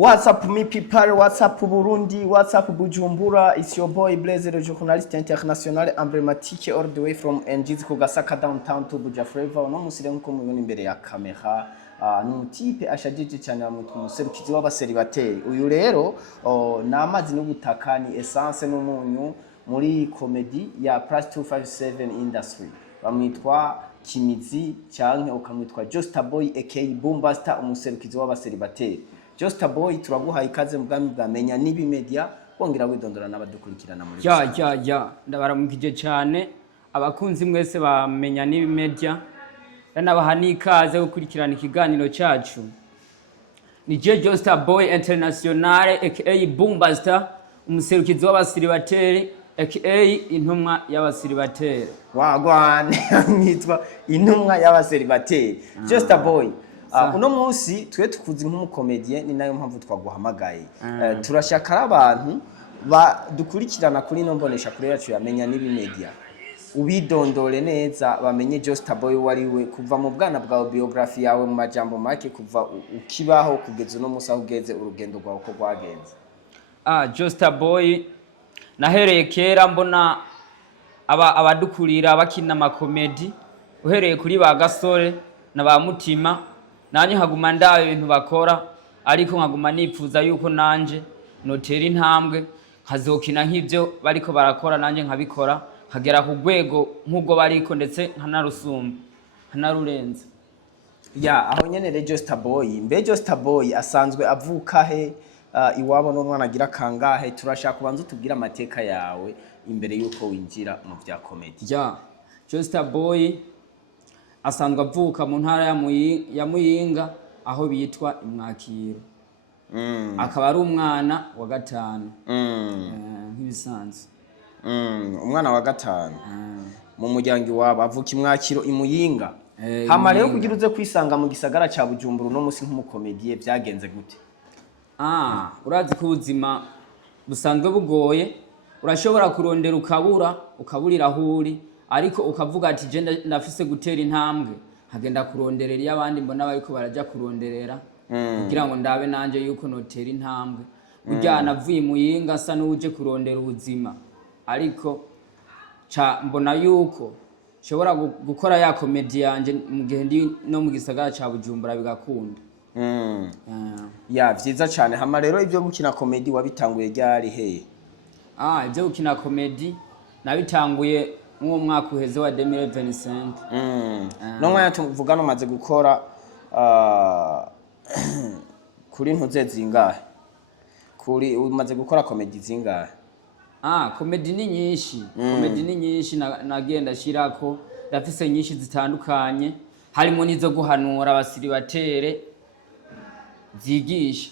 What's up, me people? What's up, Burundi? What's up, Bujumbura? It's your boy Blaze, le journaliste international emblématique all the way from NG's Kugasaka downtown to Buja Flavor. Uno musire nkuko mubibona imbere ya kamera. N'umutipe ashajije cyane umuserukizi w'abaseribateri. Uyu rero n'amazi n'ubutaka ni essence n'umunyu muri comedy ya Plus 257 industry. Bamwitwa Kimizi cyangwa ukamwitwa Josta Boy aka Boombuster umuserukizi w'abaseribateri. Josta Boy turaguhaye ikaze mugami bwamenya nibi media wongera widondora n'abadukurikirana muri ndabaramukije cyane abakunzi mwese bamenya nibi media nabaha nikaze gukurikirana ikiganiro cyacu ni Josta Boy International aka Boombuster umuserukizi w'abasiribateri aka intumwa y'abasiribateri wagwane nitwa intumwa y'abasiribateri Josta Boy uno munsi twe tukuzi nk'umukomedien ni nayo mpamvu twaguhamagaye turashaka abantu dukurikirana kuri no mbonesha kuri yacu yamenya nibi media ubidondore neza bamenye Josta Boy wariwe kuva mu bwana bwa biography yawe mu majambo make kuva ukibaho kugeza no musa ugeze urugendo rwawe ko rwagenze. Josta Boy nahereye kera mbona abadukurira bakina amakomedi uhereye kuri ba Gasore na ba Mutima nanye nkaguma ndaye ibintu bakora ariko nkaguma nipfuza yuko nanje notera intambwe nkazokina nk'ivyo bariko barakora nanje nkabikora nkagera ku rwego nk'ubwo bariko ndetse nkanarusumba nkanarurenza. Aho nyene Josta Boy mbe Josta Boy asanzwe avuka he iwabo n'umwana agira kangahe turashaka kubanza tubwira amateka yawe imbere yuko winjira mu vya comedy. Josta Boy asanzwe avuka mu ntara ya Muyinga aho bitwa Imwakiro. Akaba ari umwana wa gatanu nk'ibisanzwe. Umwana wa gatanu mu muryango wabo avuka Imwakiro Imuyinga. Hama rero kugira uze kwisanga mu gisagara ca Bujumbura no musi nk'umukomedie byagenze gute? Urazi ko ubuzima busanzwe bugoye urashobora kurondera ukaburira huri ariko ukavuga ati je ndafise gutera intambwe hagenda kuronderera y'abandi mbona bariko baraja kuronderera kugira ngo ndabe nanje yuko notera intambwe burya navuye Muyinga asa n'uje kurondera ubuzima ariko mbona yuko shobora gukora ya comedy yanje mu gihe ndi no mu gisagara ca Bujumbura bigakunda. Vyiza cyane. Hama rero ivyo gukina comedy wabitanguye ryari he? Ivyo gukina comedy nabitanguye mu mwaka uheze wa 2025. No mwanya tuvuga no maze gukora kuri ntuze zingahe? Kuri umaze gukora comedy zingahe? Comedy ni nyinshi. Comedy ni nyinshi nagenda shirako ndafise nyinshi zitandukanye harimo nizo guhanura abasiribatere zigisha.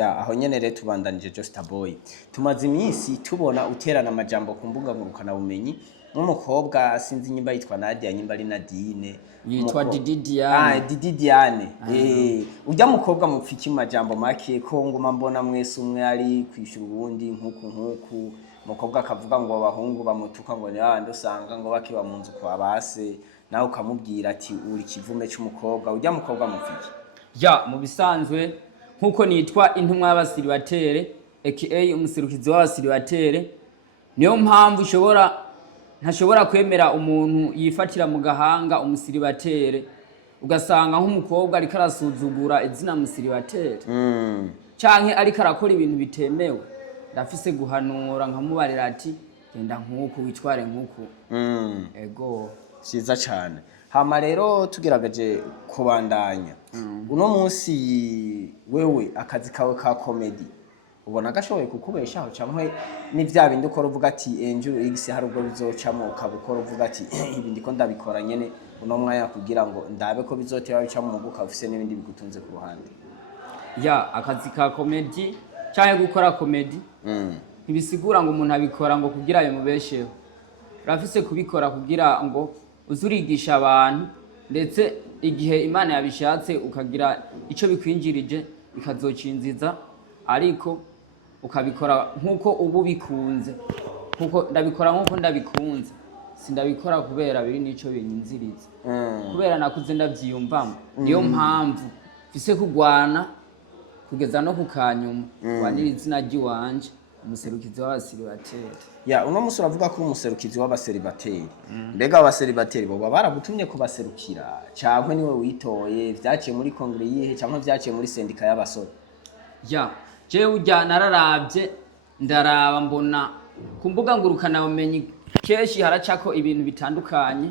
Aho nyene rero tubandanije Josta Boy tumaze iminsi tubona uterana amajambo ku mbuga ngurukana bumenyi nk'umukobwa sinzi nyimba yitwa Nadia nyimba ari Nadine yitwa Didiane. Didiane ujya mukobwa mupfiki majambo make ko nguma mbona mwese umwe ari kwishura ubundi nkuku mukobwa akavuga ngo abahungu bamutuka ngo n'abandi usanga ngo bakiba mu nzu kwa base nawe ukamubwira ati uri kivume cy'umukobwa ujya mukobwa mupfiki. Mu bisanzwe nkuko nitwa intumwa y'abasiribatere aka umuserukizi w'abasiribatere niyo mpamvu ntashobora kwemera umuntu yifatira mu gahanga umusiribatere ugasanga nk'umukobwa ariko arasuzugura izina musiribatere canke ariko arakora ibintu bitemewe ndafise guhanura nkamubarira ati genda nkuko witware nkuko. Ego cyiza cyane. Hama rero tugerageje kubandanya uno munsi wewe akazi kawe ka comedy ubona gashoboye kukubeshaho cyangwa ni vya bindi ukora uvuga ati Angel X hari ubwo bizocamo ukabukora uvuga ati ibi ndiko ndabikora nyene uno mwanya kugira ngo ndabe ko bizotera bicamo muguka ufise n'ibindi bigutunze ku ruhande. Akazi ka comedy cyangwa gukora comedy ntibisigura ngo umuntu abikora ngo kugira bimubesheho urafise kubikora kugira ngo uzurigisha abantu ndetse igihe Imana yabishatse ukagira ico bikwinjirije bikazocinziza ariko ukabikora nkuko ubu bikunze nkuko ndabikora nkuko ndabikunze sindabikora kubera biri nico binyinziriza kubera nakuze ndavyiyumvamo niyo mpamvu fise kugwana kugeza no kukanyuma wanira izina ry'iwanje umuserukizi w'abaseribateri. Ya uno musi uravuga ko umuserukizi w'abaseribateri. Mbega abaseribateri bo baragutumye kubaserukira cyangwa niwe witoye vyaciye muri kongre yihe cyangwa vyaciye muri sendika y'abasore? Ya je ujya nararavye ndaraba mbona ku mbuga ngurukana bumenyi keshi haracako ibintu bitandukanye.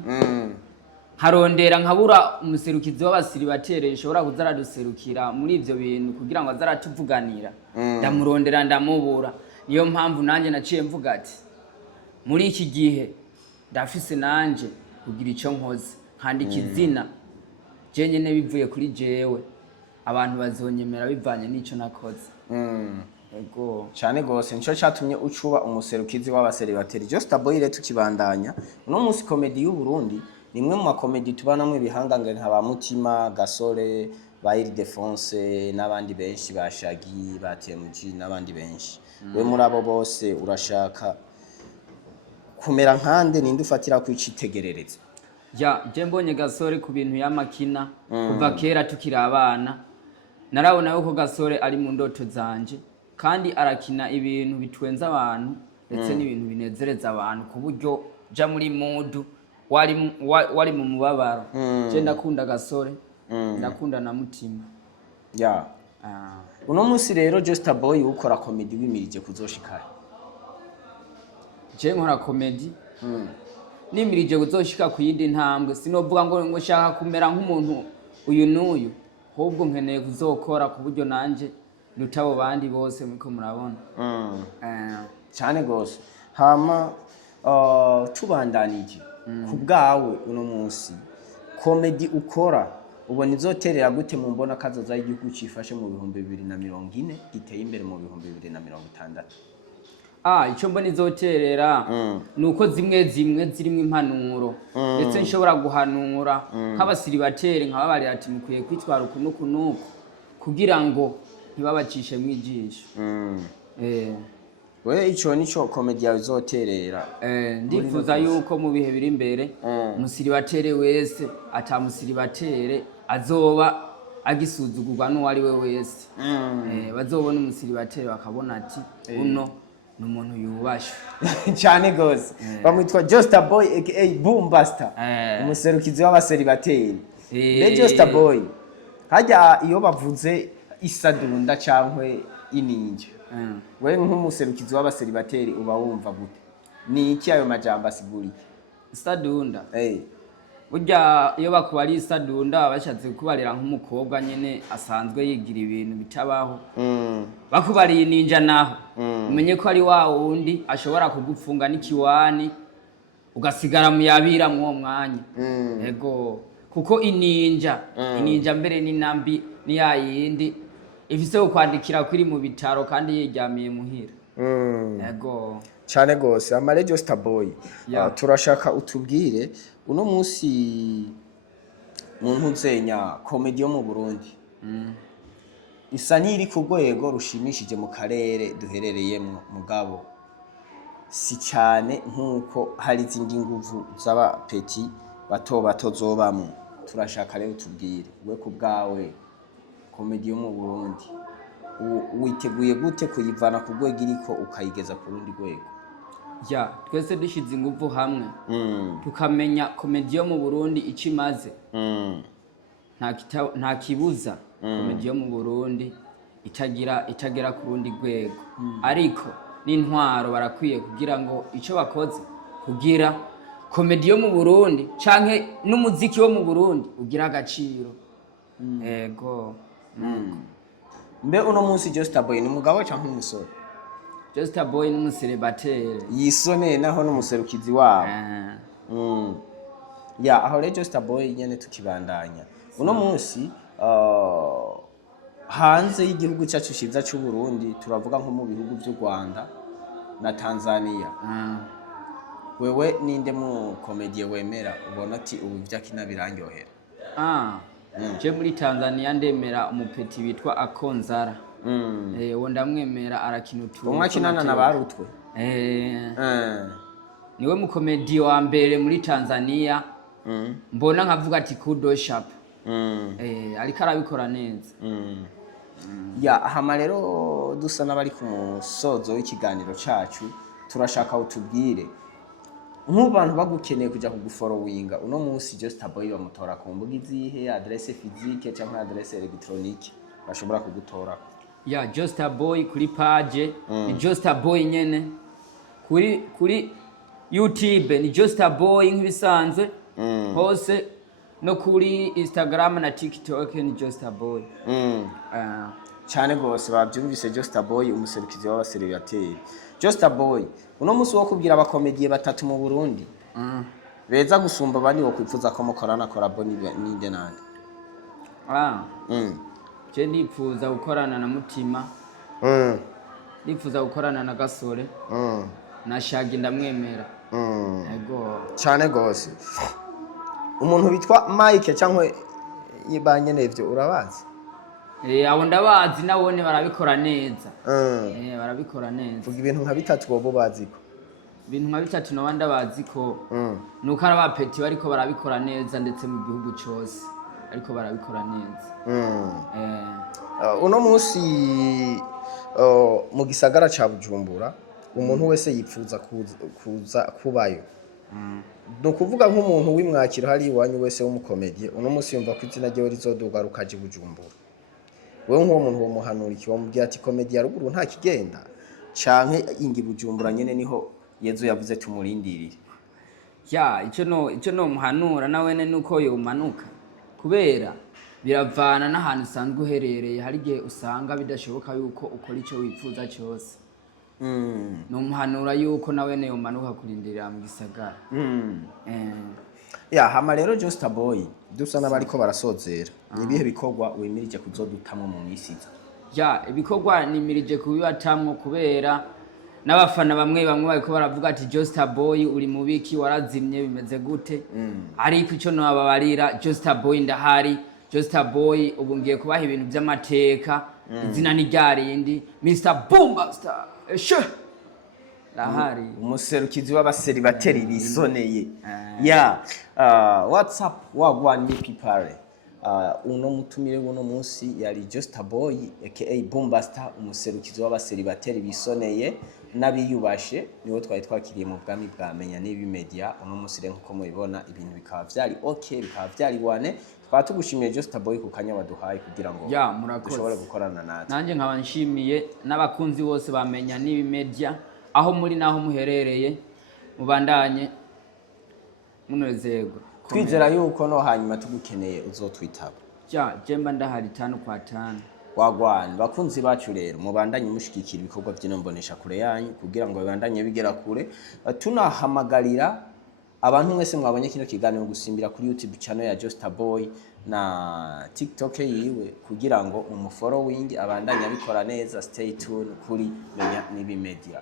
Harondera nkabura umuserukizi w'abaseribateri nshobora kuzaraduserukira muri ivyo bintu kugira ngo azaratuvuganira. Ndamurondera ndamubura. Niyo mpamvu nanje naciye mvuga ati muri iki gihe ndafise nanje kugira ico nkoze nkandika izina je nyene bivuye kuri jewe abantu bazonyemera bivanye n'ico nakoze. Ego cyane gose nico catumye ucuba umuserukizi w'abaseribateri. Just aboyire tukibandanya uno musi komedi y'u Burundi nimwe mu makomedi tubanamwe ibihangange nka ba Mutima Gasore ba Ildefonse n'abandi benshi bashagi ba TMG n'abandi benshi. We muri abo bose urashaka kumera nkande ninde ufatira ku icitegerereza? Ya je mbonye Gasore ku bintu y'amakina kuva kera tukiri abana narabona yuko Gasore ari mu ndoto zanje kandi arakina ibintu bitwenza abantu ndetse n'ibintu binezereza abantu ku buryo ja muri mood wari mu mubabaro. Je ndakunda Gasore ndakunda na Mutima. Ya uno musi rero Just a Boy ukora comedy wimirije kuzoshika. Je nkora comedy nimirije kuzoshika ku yindi ntambwe sinovuga ngo shaka kumera nk'umuntu uyu n'uyu ahubwo nkeneye kuzokora ku buryo nanje nutabo bandi bose muko murabona. Cyane gose hama tubandanije ku bwawe uno musi comedy ukora ubona izoterera gute mu mbona kazoza y'igihugu cifashe mu 2040 giteye imbere mu 2060? Ico mbona izoterera nuko zimwe zirimo impanuro ndetse nshobora guhanura nk'abaseribateri nkababarira ati mukwiye kwitwara ukunuku kugira ngo ntibabacishe mwijisho. We ico nico comedy yawe izoterera. Ndifuza yuko mu bihe biri imbere umuseribateri wese atamuseribateri azoba agisuzugurwa n'uwari we wese. Bazobona umuseribateri bakabona ati uno n'umuntu yubashwe. Cyane gose bamwitwa Just a Boy aka Boom Buster umuserukizi w'abaseribateri. Just a Boy hajya iyo bavuze isadunda cankwe ininja we nk'umuserukizi w'abaseribateri uba wumva gute? Ni iki ayo majambo asiguriye? Isadunda burya iyo bakubari isadunda bashatse kubarira nk'umukobwa nyene asanzwe yigira ibintu bitabaho. Bakubariye ninja naho umenye ko ari wa wundi ashobora kugupfunga n'ikiwani ugasigara mu yabira mu mwanya. Ego kuko ininja mbere ni nambi ni yayindi ifise ukwandikira kuri mu bitaro kandi yiryamiye muhira. Ego cyane gose amare Just a Boy. Turashaka utubwire uno musi muntu nzenya comedy yo mu Burundi isa niri ku rwego rushimishije mu karere duherereyemo mugabo si cyane nkuko hari izindi nguvu z'aba petit bato zobamo. Turashaka rero tubwire we ku bwawe comedy yo mu Burundi witeguye gute kuyivana ku rwego iriko ukayigeza ku rundi rwego? Ya twese dushize inguvu hamwe tukamenya comedy yo mu Burundi ikimaze nta kibuza comedy yo mu Burundi itagera ku rundi rwego. Ariko n'intwaro barakwiye kugira ngo ico bakoze kugira comedy yo mu Burundi canke n'umuziki wo mu Burundi ugira agaciro. Ego mbe uno munsi Just a Boy ni mugabo canke umusore? Just a Boy n'umuseribateri yisone naho n'umuserukizi wabo. Ya aho rero Just a Boy nyene tukibandanya uno munsi hanze y'igihugu cyacu ciza cy'u Burundi turavuga nko mu bihugu by'u Rwanda na Tanzania. Wewe ninde mu komedie wemera ubona ati ubu vyakina birangyohera? Je muri Tanzania ndemera umupeti witwa Akonzara. Wo ndamwemera arakina utuntu. Umwakinana na barutwe. Niwe mu komedi wa mbere muri Tanzania. Mbona nkavuga ati kudo sharp. Ariko arabikora neza. ya hama rero dusa n'abari ku musozo w'ikiganiro cacu turashaka utubwire nk'ubantu bagukeneye kuja kugufollowinga uno munsi Just Boy bamutora ku mbuga izihe adresse physique cyangwa adresse électronique bashobora kugutora ya Just Boy kuri page ni Just Boy nyene kuri YouTube ni Just Boy nk'ibisanzwe hose no kuri Instagram na TikTok ni Just Boy cyane gose bavyumvise Just Boy umuserukizi w'abaseribateri Just Boy uno munsi wo kubwira abakomediye batatu mu Burundi beza gusumba bani wo kwifuza ko mukorana collabo ninde nande je nipfuza gukorana na Mutima nipfuza gukorana na Gasore na Shagi ndamwemera ego cyane gose umuntu bitwa Mike cyangwa yibanye nevyo urabazi abo ndabazi nabone barabikora neza barabikora neza vuga ibintu nka bitatu bobo baziko ibintu nka bitatu no banda baziko nuko arabapeti bariko barabikora neza ndetse mu gihugu cyose ariko barabikora neza uno munsi mu gisagara ca Bujumbura umuntu wese yipfuza kuza kubayo no kuvuga nk'umuntu w'imwakiro hari iwanyu wese w'umukomediye uno munsi yumva ko izina rye rizoduga rukaje Bujumbura wewe nk'uwo muntu wo muhanura iki wamubwira ati komedi ya ruguru nta kigenda canke ingi Bujumbura nyene niho Yezu yavuze tumurindirire ya ico no muhanura nawene nuko yo umanuka kubera biravana n'ahantu usanzwe uherereye hari gihe usanga bidashoboka yuko ukora ico wipfuza cyose no muhanura yuko nawene yo umanuka kurindirira mu gisagara ya hama rero Just Boy dusa n'abariko barasozera nibihe bikorwa wemirije kuzodutamwe mu misiza ya ibikorwa nimirije kubibatamwe kubera n'abafana bamwe bariko baravuga ati Just Boy uri mubiki warazimye bimeze gute ariko ico no ababarira Just Boy ndahari Just Boy ubu ngiye kubaha ibintu by'amateka izina ni ryarindi Mr Boombuster lahari umuserukizi w'abaseribateri bisoneye ya WhatsApp wagwani people uno mutumire uno munsi yari Just Boy aka Boombuster umuserukizi w'abaseribateri bisoneye nabiyubashe niwo twari twakiriye mu bwami bwamenya n'ibi media uno munsi rero nkuko mubibona ibintu bikaba vyari okay bikaba vyari wane twatugushimiye Just Boy ku kanya waduhaye kugira ngo dushobore gukorana natwe nanje nkaba nshimiye n'abakunzi bose bamenya n'ibi media aho muri naho muherereye mubandanye munezego twizera yuko no hanyuma tugukeneye uzotwitaba jemba ndahari 5 kwa 5 wagwana bakunzi bacu rero mubandanye mushikikira ibikorwa by'inombonesha kure yanyu kugira ngo bibandanye bigera kure tunahamagarira abantu mwese mwabonye kino kiganiro gusimbira kuri YouTube channel ya Just Boy na TikTok yiwe kugira ngo umufollowing abandanye abikora neza stay tuned kuri menya nibi media